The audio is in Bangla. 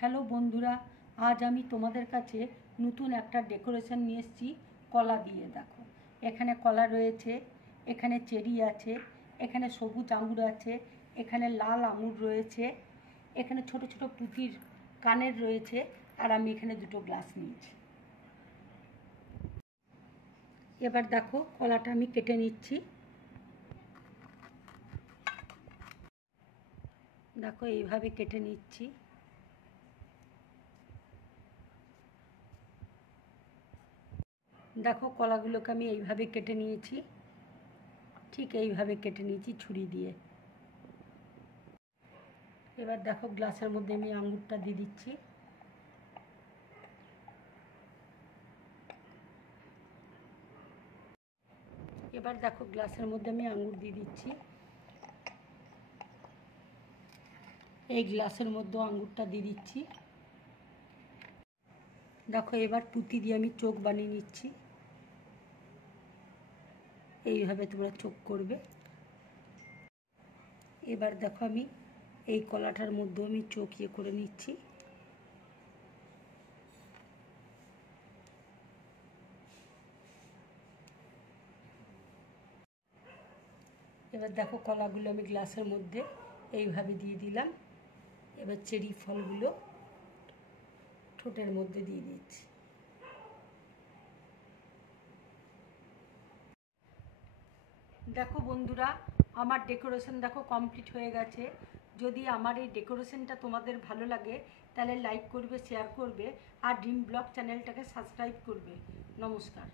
হ্যালো বন্ধুরা, আজ আমি তোমাদের কাছে নতুন একটা ডেকোরেশন নিয়ে এসেছি কলা দিয়ে। দেখো, এখানে কলা রয়েছে, এখানে চেরি আছে, এখানে সবুজ আঙুর আছে, এখানে লাল আঙুর রয়েছে, এখানে ছোট ছোট পুঁতির কানের রয়েছে, আর আমি এখানে দুটো গ্লাস নিয়েছি। এবার দেখো, কলাটা আমি কেটে নিচ্ছি। দেখো, এইভাবে কেটে নিচ্ছি। দেখো, কলাগুলোকে আমি এইভাবে কেটে নিয়েছি, ঠিক এইভাবে কেটে নিয়েছি ছুরি দিয়ে। এবার দেখো, গ্লাসের মধ্যে আমি আঙুরটা দিয়ে দিচ্ছি। এবার দেখো, গ্লাসের মধ্যে আমি আঙুর দিয়ে দিচ্ছি। এই গ্লাসের মধ্যেও আঙুরটা দিয়ে দিচ্ছি। দেখো, এবার পুঁতি দিয়ে আমি চোখ বানিয়ে নিচ্ছি। এইভাবে তোমরা চোখ করবে। এবার দেখো, আমি এই কলাটার মধ্যেও আমি চোখ করে নিচ্ছি। এবার দেখো, কলাগুলো আমি গ্লাসের মধ্যে এইভাবে দিয়ে দিলাম। এবার চেরি ফলগুলো ঠোঁটের মধ্যে দিয়ে দিচ্ছি। দেখো বন্ধুরা, আমার ডেকোরেশন দেখো কমপ্লিট হয়ে গেছে। যদি আমার এই ডেকোরেশনটা তোমাদের ভালো লাগে তাহলে লাইক করবে, শেয়ার করবে, আর ড্রিম ব্লগ চ্যানেলটাকে সাবস্ক্রাইব করবে। নমস্কার।